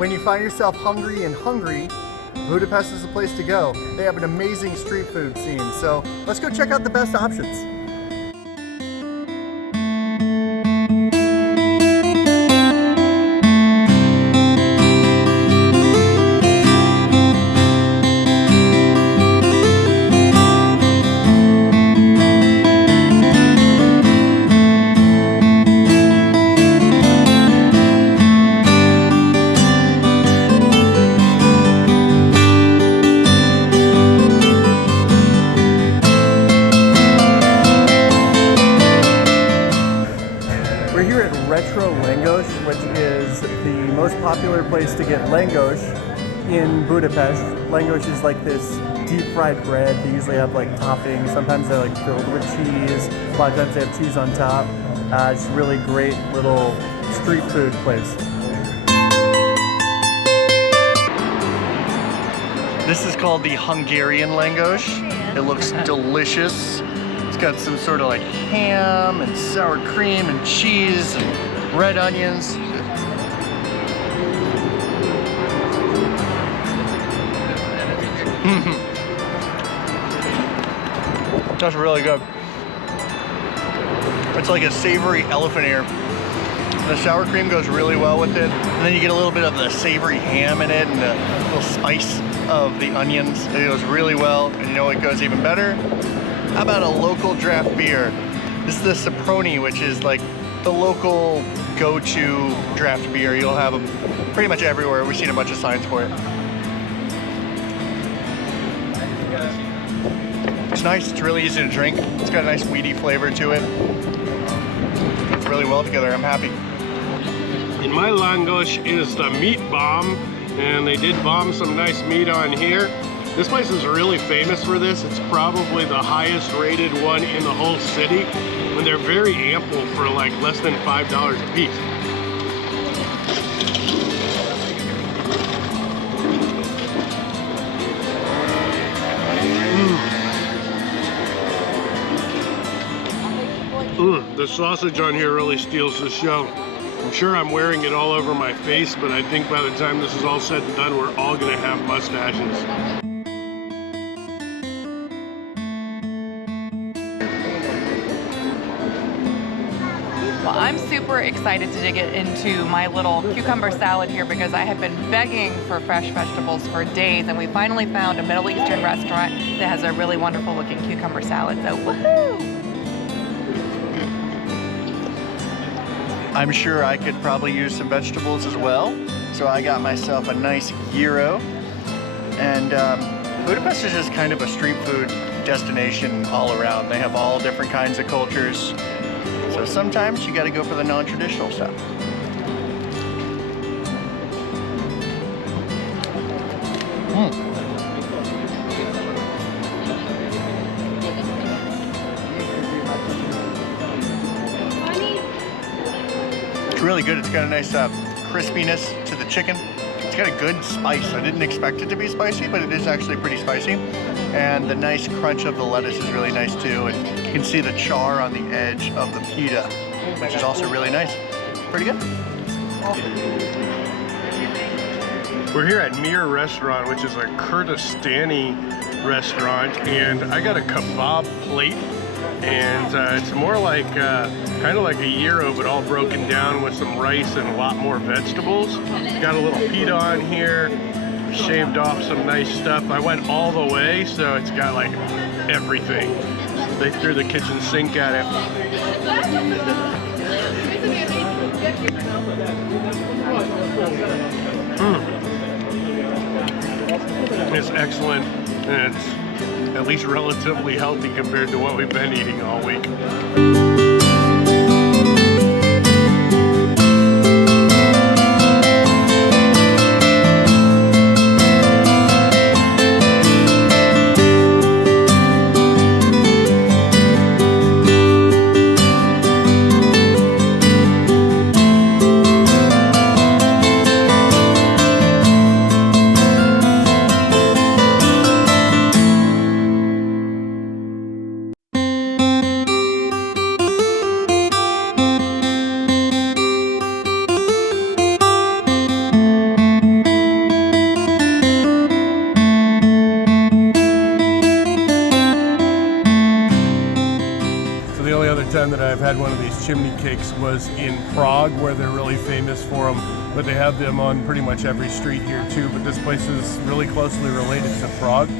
When you find yourself hungry in Hungary, Budapest is the place to go. They have an amazing street food scene, so let's go check out the best options. Langosh, which is the most popular place to get langosh in Budapest. Langosh is like this deep fried bread. They usually have like toppings. Sometimes they're like filled with cheese. A lot of times they have cheese on top. It's a really great little street food place. This is called the Hungarian Langosh. It looks delicious. It's got some sort of like ham and sour cream and cheese and red onions. That's really good. It's like a savory elephant ear. The sour cream goes really well with it. And then you get a little bit of the savory ham in it and the little spice of the onions. It goes really well. And you know what goes even better? How about a local draft beer? This is the Szimpla, which is like the local go-to draft beer. You'll have them pretty much everywhere. We've seen a bunch of signs for it. It's nice. It's really easy to drink. It's got a nice weedy flavor to it. It's really well together. I'm happy. In my Langosh is the meat bomb, and they did bomb some nice meat on here. This place is really famous for this. It's probably the highest rated one in the whole city, and they're very ample for like less than $5 a piece. The sausage on here really steals the show. I'm sure I'm wearing it all over my face, but I think by the time this is all said and done, we're all gonna have mustaches. Well, I'm super excited to dig into my little cucumber salad here because I have been begging for fresh vegetables for days, and we finally found a Middle Eastern restaurant that has a really wonderful looking cucumber salad, so woohoo! I'm sure I could probably use some vegetables as well. So I got myself a nice gyro. And Budapest is just kind of a street food destination all around. They have all different kinds of cultures. So sometimes you gotta go for the non-traditional stuff. It's really good. It's got a nice crispiness to the chicken. It's got a good spice. I didn't expect it to be spicy, but it is actually pretty spicy. And the nice crunch of the lettuce is really nice too. And you can see the char on the edge of the pita, which is also really nice. Pretty good. We're here at Mir Restaurant, which is a Kurdistani restaurant, and I got a kebab plate, and it's more like kind of like a gyro, but all broken down with some rice and a lot more vegetables. Got a little pita on here, shaved off some nice stuff. I went all the way, so it's got like everything. They threw the kitchen sink at it. It's excellent, and it's at least relatively healthy compared to what we've been eating all week. time that I've had one of these chimney cakes was in Prague, where they're really famous for them, but they have them on pretty much every street here too. But this place is really closely related to Prague.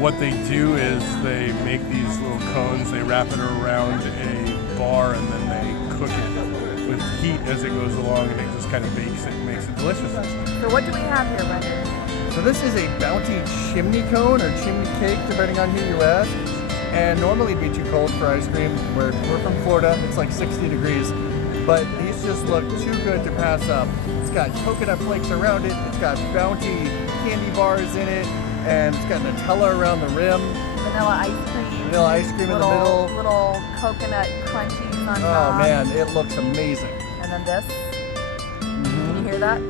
What they do is they make these little cones, they wrap it around a bar, and then they cook it with heat as it goes along, and it just kind of bakes it, makes it delicious. So what do we have here, Brendan? So this is a bounty chimney cone or chimney cake, depending on who you ask. And normally it'd be too cold for ice cream. We're from Florida, it's like 60 degrees. But these just look too good to pass up. It's got coconut flakes around it, it's got bounty candy bars in it, and it's got Nutella around the rim. Vanilla ice cream. Vanilla ice cream in the middle. Little coconut crunchies on top. Oh man, it looks amazing. And then this. Can you hear that?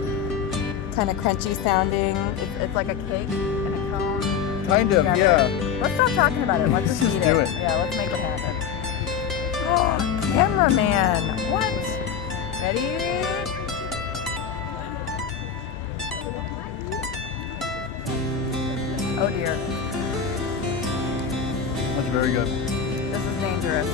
Kind of crunchy sounding. It's like a cake and a cone. Kind of, yeah. Let's stop talking about it. Let's just eat do it. Yeah, let's make it happen. Oh, cameraman. What? Ready? Oh dear. That's very good. This is dangerous.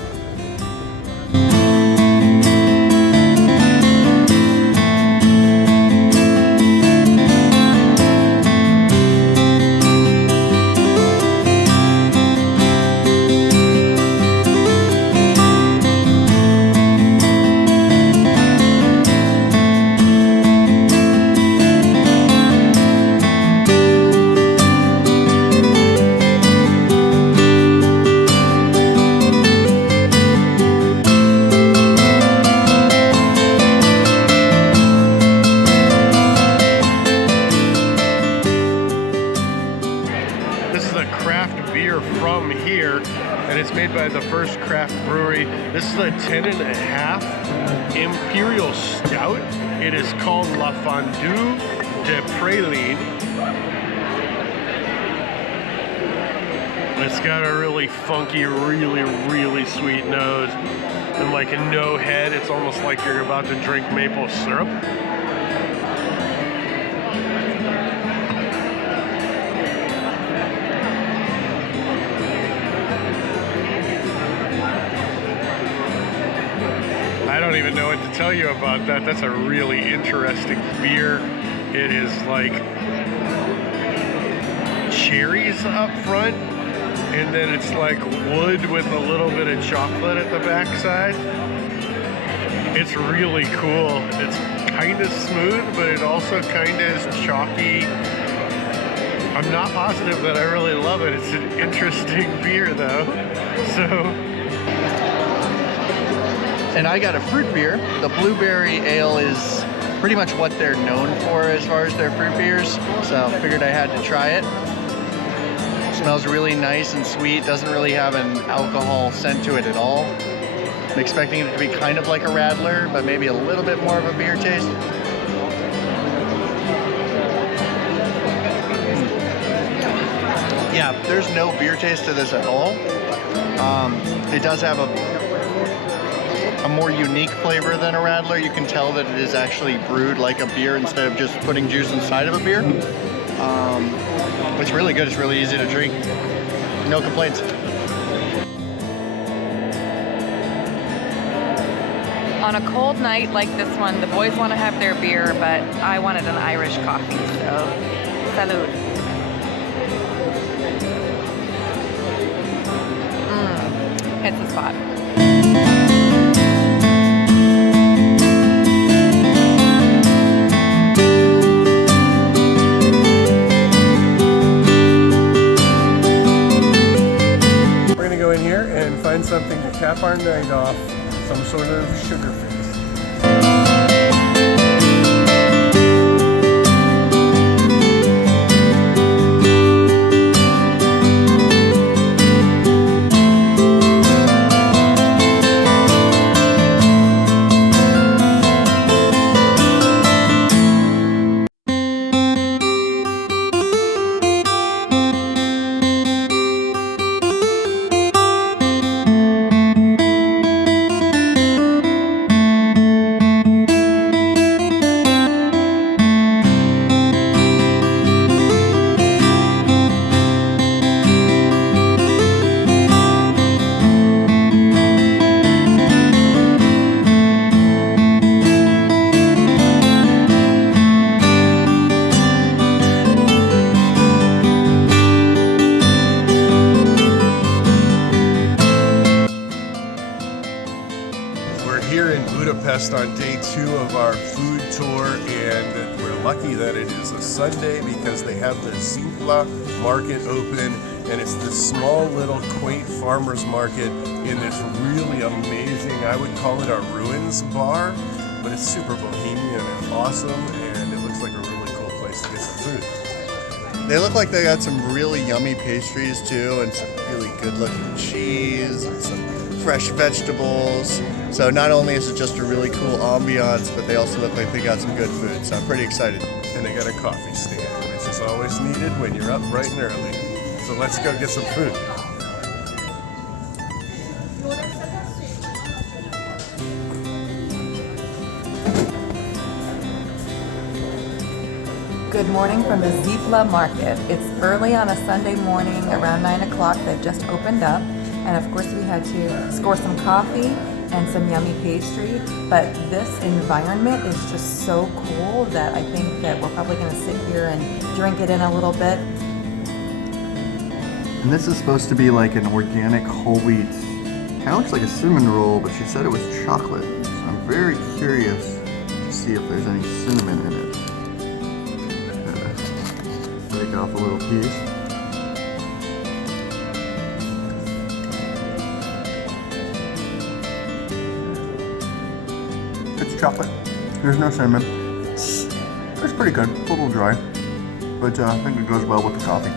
From here, and it's made by the first craft brewery. This is a 10.5 Imperial Stout. It is called La Fondue de Praline. It's got a really funky, really sweet nose, and like a no head. It's almost like you're about to drink maple syrup. I don't even know what to tell you about that. That's a really interesting beer. It is like cherries up front, and then it's like wood with a little bit of chocolate at the backside. It's really cool. It's kind of smooth, but it also kind of is chalky. I'm not positive that I really love it. It's an interesting beer though. And I got a fruit beer. The blueberry ale is pretty much what they're known for as far as their fruit beers. So figured I had to try it. Smells really nice and sweet. Doesn't really have an alcohol scent to it at all. I'm expecting it to be kind of like a Radler, but maybe a little bit more of a beer taste. Yeah, there's no beer taste to this at all. It does have a more unique flavor than a Radler. You can tell that it is actually brewed like a beer instead of just putting juice inside of a beer. It's really good. It's really easy to drink. No complaints. On a cold night like this one, the boys want to have their beer, but I wanted an Irish coffee, so salud. Hits the spot. Go in here and find something to cap our night off, some sort of sugar fix. Budapest on day 2 of our food tour, and we're lucky that it is a Sunday because they have the Szimpla market open, and it's this small little quaint farmers market in this really amazing, I would call it a ruins bar, but it's super bohemian and awesome, and it looks like a really cool place to get some food. They look like they got some really yummy pastries too, and some really good looking cheese and some fresh vegetables. So not only is it just a really cool ambiance, but they also look like they got some good food. So I'm pretty excited. And they got a coffee stand, which is always needed when you're up bright and early. So let's go get some food. Good morning from the Szimpla market. It's early on a Sunday morning, around 9 o'clock. They've just opened up. And of course we had to score some coffee and some yummy pastry. But this environment is just so cool that I think that we're probably gonna sit here and drink it in a little bit. And this is supposed to be like an organic whole wheat. Kind of looks like a cinnamon roll, but she said it was chocolate. So I'm very curious to see if there's any cinnamon in it. Break off a little piece. It's chocolate. There's no cinnamon. It's pretty good. A little dry, but I think it goes well with the coffee.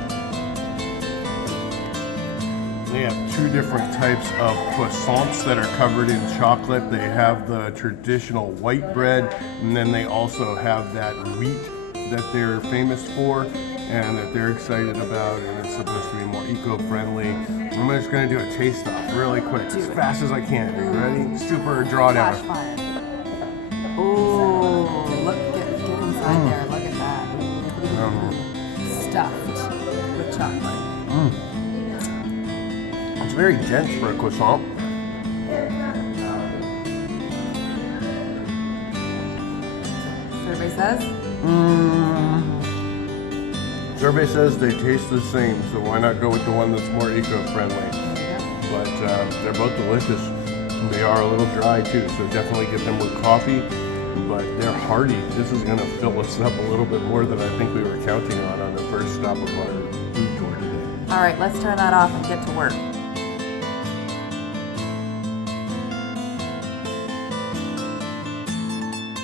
They have 2 different types of croissants that are covered in chocolate. They have the traditional white bread, and then they also have that wheat that they're famous for and that they're excited about, and it's supposed to be more eco-friendly. I'm just gonna do a taste off really quick, as fast as I can. Are you ready? Super drawdown. Flash fire. Oh, look, get inside there. Look at that. Stuffed with chocolate. It's very dense for a croissant. Survey says? Survey says they taste the same, so why not go with the one that's more eco-friendly? But they're both delicious. They are a little dry too, so definitely get them with coffee, but they're hearty. This is gonna fill us up a little bit more than I think we were counting on the first stop of our food tour today. All right, let's turn that off and get to work.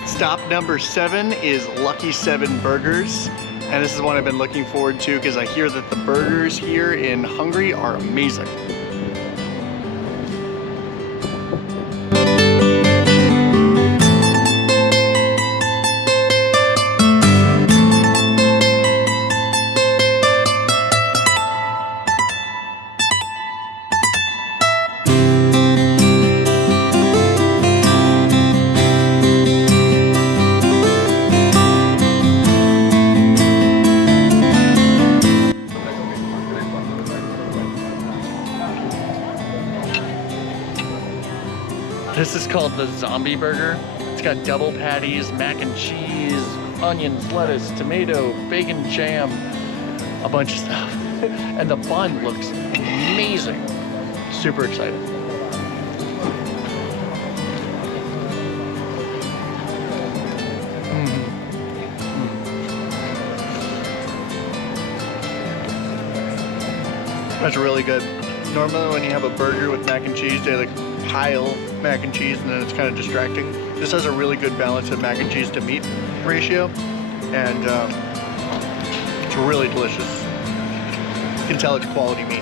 Stop number 7 is Lucky 7 Burgers. And this is one I've been looking forward to because I hear that the burgers here in Hungary are amazing. This is called the zombie burger. It's got double patties, mac and cheese, onions, lettuce, tomato, bacon jam, a bunch of stuff. And the bun looks amazing. Super excited. That's really good. Normally when you have a burger with mac and cheese, they like pile mac and cheese and then it's kind of distracting. This has a really good balance of mac and cheese to meat ratio, and it's really delicious. You can tell it's quality meat.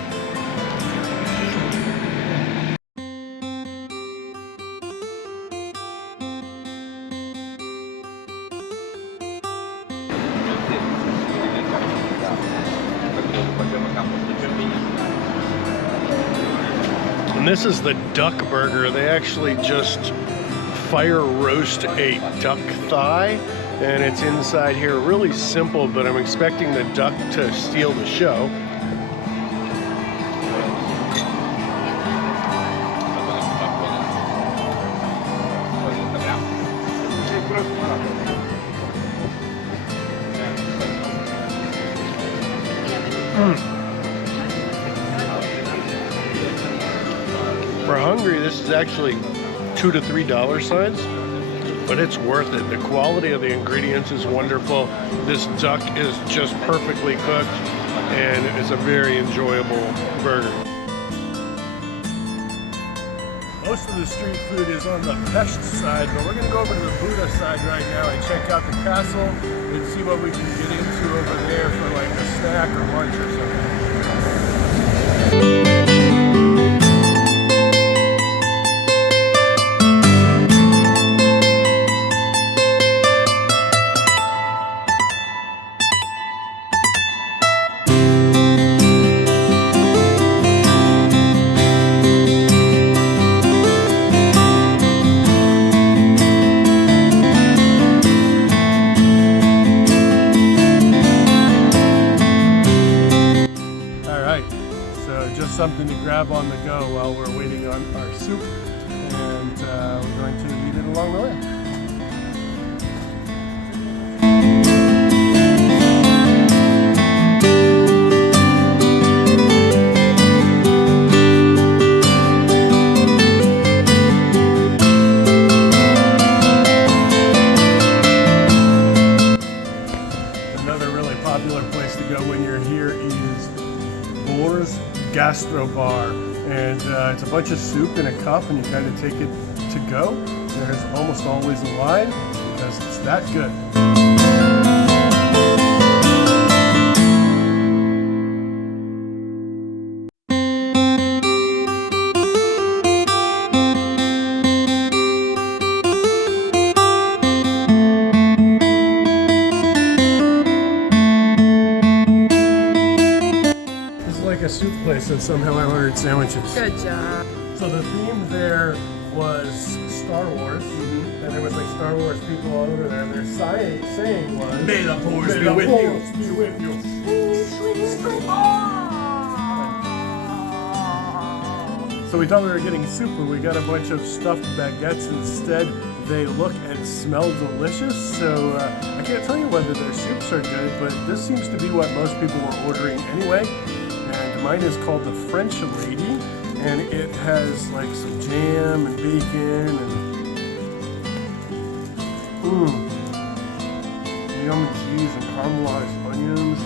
And this is the duck burger. They actually just fire roast a duck thigh, and it's inside here. Really simple, but I'm expecting the duck to steal the show. For Hungary, this is actually $2 to $3 signs. but it's worth it. The quality of the ingredients is wonderful. This duck is just perfectly cooked, and it's a very enjoyable burger. Most of the street food is on the Pest side, but we're going to go over to the Buda side right now and check out the castle and see what we can get into over there for like a snack or lunch or something. Something to grab on the go while we're waiting on our soup, and we're going to eat it along the way. Another really popular place to go when you're here is Boers Gastrobar, and it's a bunch of soup in a cup, and you kind of take it to go. There's almost always a line because it's that good. A soup place, and somehow I ordered sandwiches. Good job. So the theme there was Star Wars, and there was like Star Wars people all over there, and their saying was, "May the Force be with you." Be with you. So we thought we were getting soup, but we got a bunch of stuffed baguettes instead. They look and smell delicious, so I can't tell you whether their soups are good, but this seems to be what most people were ordering anyway. And mine is called the French Lady, and it has like some jam and bacon and yummy cheese and caramelized onions.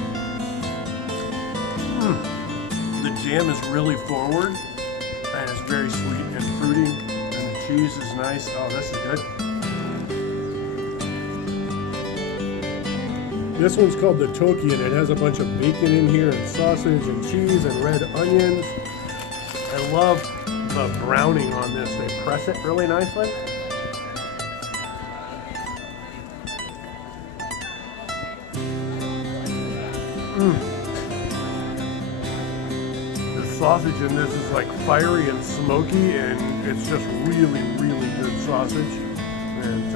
The jam is really forward, and it's very sweet and fruity, and the cheese is nice. Oh, this is good. This one's called the Toki, and it has a bunch of bacon in here, and sausage, and cheese, and red onions. I love the browning on this. They press it really nicely. The sausage in this is like fiery and smoky, and it's just really, really good sausage. And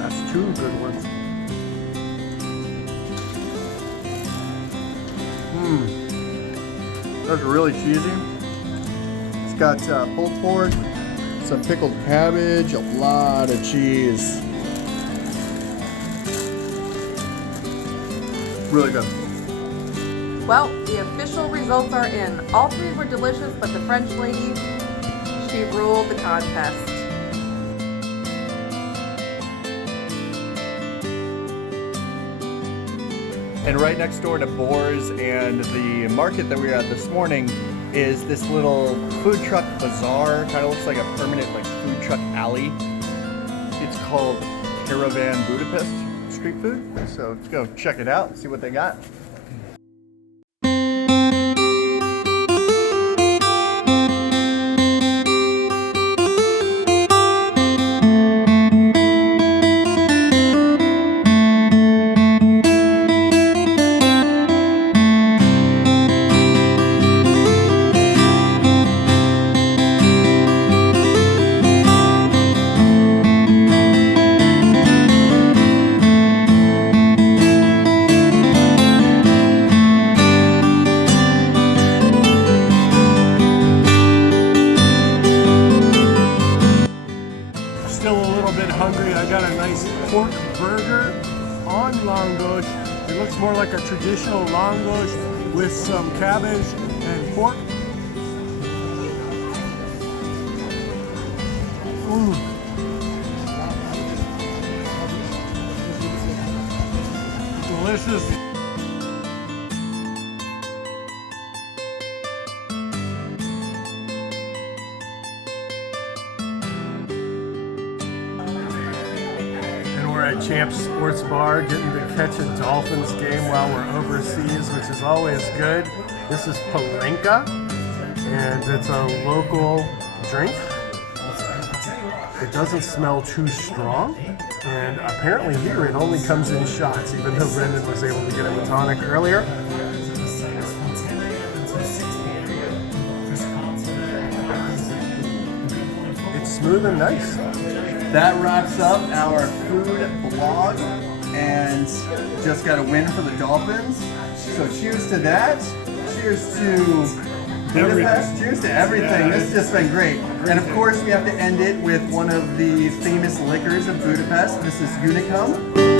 that's two good ones. That's really cheesy. It's got pulled pork, some pickled cabbage, a lot of cheese. Really good. Well, the official results are in. All three were delicious, but the French lady, she ruled the contest. And right next door to Boers and the market that we were at this morning is this little food truck bazaar. Kind of looks like a permanent like food truck alley. It's called Caravan Budapest Street Food. So let's go check it out and see what they got. Hungry. I got a nice pork burger on Langosh. It looks more like a traditional Langosh with some cabbage and pork. this is... And we're at Champs Sports Bar getting to catch a Dolphins game while we're overseas, which is always good. This is Palenka, and it's a local drink. It doesn't smell too strong, and apparently here it only comes in shots, even though Brendan was able to get a tonic earlier. It's smooth and nice. That wraps up our food blog, and just got a win for the Dolphins. So cheers to that. Cheers to Budapest. Cheers to everything. This has just been great. And of course, we have to end it with one of the famous liquors of Budapest. This is Unicum.